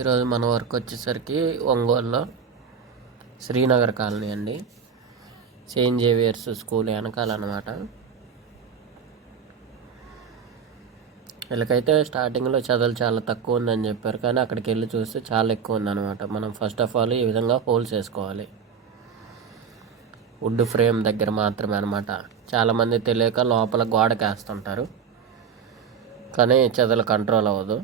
ఈరోజు మన వర్క్ వచ్చేసరికి ఒంగోలులో శ్రీనగర్ కాలనీ అండి. సెయింట్ జేవియర్స్ స్కూల్ వెనకాలన్నమాట. వీళ్ళకైతే స్టార్టింగ్లో చదువులు చాలా తక్కువ ఉందని చెప్పారు, కానీ అక్కడికి వెళ్ళి చూస్తే చాలా ఎక్కువ ఉందన్నమాట. మనం ఫస్ట్ ఆఫ్ ఆల్ ఈ విధంగా హోల్స్ వేసుకోవాలి. వుడ్ ఫ్రేమ్ దగ్గర మాత్రమే అనమాట. చాలామంది తెలియక లోపల గోడకి వేస్తుంటారు, కానీ చదువులు కంట్రోల్ అవ్వదు.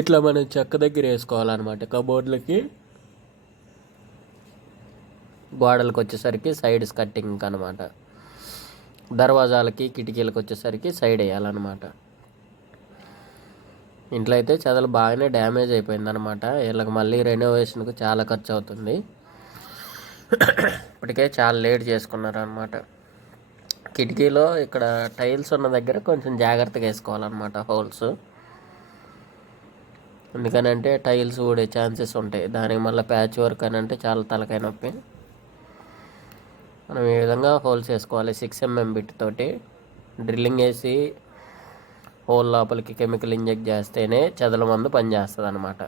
ఇట్లా మనం చెక్క దగ్గర వేసుకోవాలన్నమాట. కబోర్డ్లకి గోడలకు వచ్చేసరికి సైడ్ కట్టింగ్ అనమాట. దర్వాజాలకి కిటికీలకు వచ్చేసరికి సైడ్ వేయాలన్నమాట. ఇంట్లో అయితే చదువులు బాగానే డ్యామేజ్ అయిపోయిందనమాట. వీళ్ళకి మళ్ళీ రెనోవేషన్కు చాలా ఖర్చు అవుతుంది. ఇప్పటికే చాలా లేట్ చేసుకున్నారు అనమాట. కిటికీలో ఇక్కడ టైల్స్ ఉన్న దగ్గర కొంచెం జాగ్రత్తగా వేసుకోవాలన్నమాట హోల్స్. ఎందుకనంటే టైల్స్ ఊడే ఛాన్సెస్ ఉంటాయి. దానికి మళ్ళీ ప్యాచ్ వర్క్ అని అంటే చాలా తలకాయ నొప్పి. మనం ఈ విధంగా హోల్స్ వేసుకోవాలి. 6mm బిట్ తోటి డ్రిల్లింగ్ వేసి హోల్ లోపలికి కెమికల్ ఇంజెక్ట్ చేస్తేనే చెదల మందు పనిచేస్తుంది అనమాట.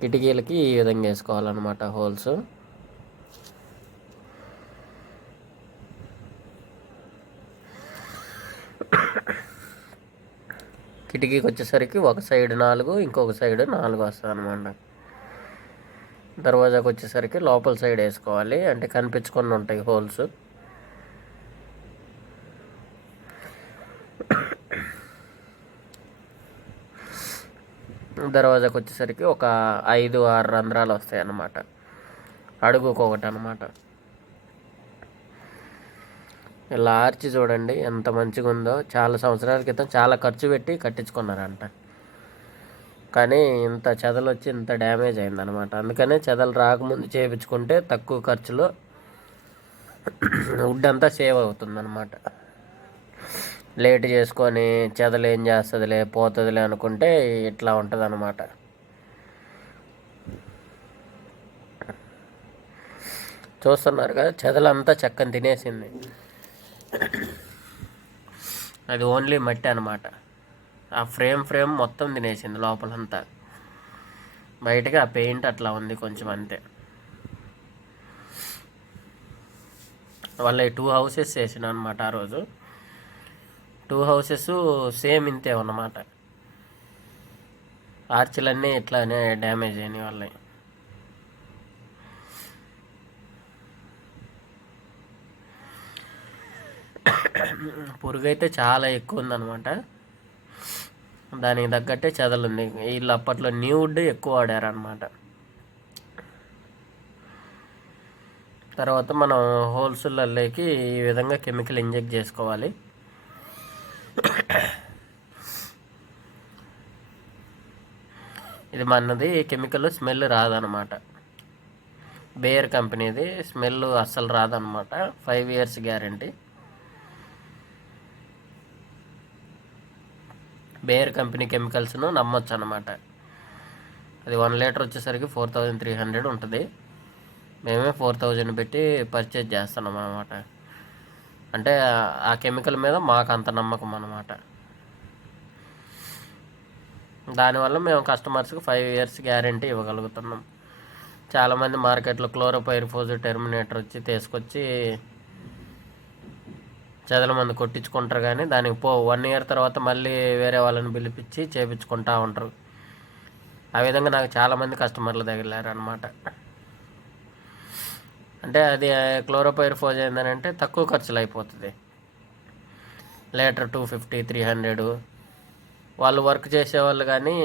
కిటికీలకి ఈ విధంగా వేసుకోవాలన్నమాట హోల్స్. కిటికీకి వచ్చేసరికి ఒక సైడ్ 4, ఇంకొక సైడ్ 4 వస్తుంది అనమాట. దర్వాజాకి వచ్చేసరికి లోపల సైడ్ వేసుకోవాలి, అంటే కనిపించకుండా ఉంటాయి హోల్స్. దర్వాజాకి వచ్చేసరికి ఒక 5-6 రంధ్రాలు వస్తాయి అన్నమాట, అడుగుకొకటి అనమాట. ఇలా ఆర్చి చూడండి ఎంత మంచిగా ఉందో. చాలా సంవత్సరాల క్రితం చాలా ఖర్చు పెట్టి కట్టించుకున్నారంట, కానీ ఇంత చెదలు వచ్చి ఇంత డ్యామేజ్ అయిందనమాట. అందుకనే చెదలు రాకముందు చేయించుకుంటే తక్కువ ఖర్చులో వుడ్ అంతా సేవ్ అవుతుందన్నమాట. లేట్ చేసుకొని చెదలు ఏం చేస్తుందిలే పోతుందిలే అనుకుంటే ఇట్లా ఉంటుంది అనమాట. చూస్తున్నారు కదా, చెదలంతా చెక్కని తినేసింది. అది ఓన్లీ మట్టి అనమాట. ఆ ఫ్రేమ్ మొత్తం తినేసింది లోపలంతా. బయటకి ఆ పెయింట్ అట్లా ఉంది కొంచెం అంతే. వాళ్ళ 2 హౌసెస్ వేసిన అనమాట ఆ రోజు. 2 హౌసెస్ సేమ్ ఇంతే అన్నమాట. ఆర్చిలన్నీ ఇట్లానే డ్యామేజ్ అయినాయి వాళ్ళవి. పురుగు అయితే చాలా ఎక్కువ ఉందన్నమాట. దానికి తగ్గట్టే చెదలుంది. వీళ్ళు అప్పట్లో న్యూ వుడ్ ఎక్కువ వాడారనమాట. తర్వాత మనం హోల్సేల్లోకి ఈ విధంగా కెమికల్ ఇంజెక్ట్ చేసుకోవాలి. ఇది మనది కెమికల్ స్మెల్ రాదనమాట. బేయర్ కంపెనీది స్మెల్ అస్సలు రాదనమాట. 5 years గ్యారంటీ. బేయర్ కంపెనీ కెమికల్స్ను నమ్మొచ్చు అనమాట. అది 1 లీటర్ వచ్చేసరికి 4300 ఉంటుంది. మేమే 4000 పెట్టి పర్చేజ్ చేస్తున్నాం అనమాట. అంటే ఆ కెమికల్ మీద మాకు అంత నమ్మకం అనమాట. దానివల్ల మేము కస్టమర్స్కి 5 years గ్యారంటీ ఇవ్వగలుగుతున్నాం. చాలామంది మార్కెట్లో క్లోరోపైరిఫోస్ టెర్మినేటర్ వచ్చి తీసుకొచ్చి చెదల మందు కొట్టించుకుంటారు, కానీ దానికి 1 year తర్వాత మళ్ళీ వేరే వాళ్ళని పిలిపించి చేయించుకుంటూ ఉంటారు. ఆ విధంగా నాకు చాలామంది కస్టమర్లు తగిలారు అనమాట. అంటే అది క్లోరోపైరిఫోస్ ఏంటంటే తక్కువ ఖర్చులు అయిపోతుంది. లీటర్ 250-300. వాళ్ళు వర్క్ చేసేవాళ్ళు కానీ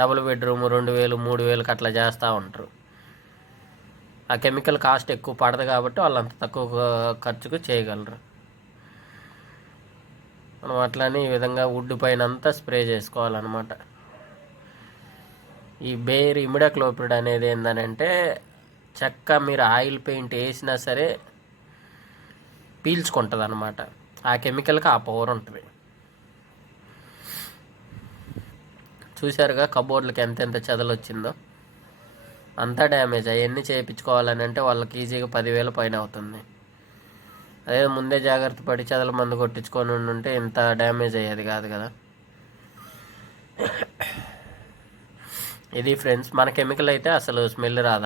డబుల్ బెడ్రూమ్ 2000-3000 అట్లా చేస్తూ ఉంటారు. ఆ కెమికల్ కాస్ట్ ఎక్కువ పడదు కాబట్టి వాళ్ళు అంత తక్కువ ఖర్చుకు చేయగలరు. మనం అట్లని ఈ విధంగా వుడ్ పైన అంతా స్ప్రే చేసుకోవాలన్నమాట. ఈ బేర్ ఇమిడాక్లోపిడ్ అనేది ఏంటంటే చెక్క మీరు ఆయిల్ పెయింట్ వేసినా సరే పీల్చుకుంటుంది అనమాట. ఆ కెమికల్కి ఆ పవర్ ఉంటుంది. చూశారుగా కబోర్డ్లకి ఎంతెంత చెదలు వచ్చిందో. అంతా డ్యామేజ్. అవన్నీ చేయించుకోవాలని అంటే వాళ్ళకి ఈజీగా 10,000 పైన అవుతుంది. అదే ముందే జాగ్రత్త పడి చెదల మందు కొట్టించుకొని ఉంటే ఇంత డ్యామేజ్ అయ్యేది కాదు కదా. ఇది ఫ్రెండ్స్, మన కెమికల్ అయితే అసలు స్మెల్ రాదు.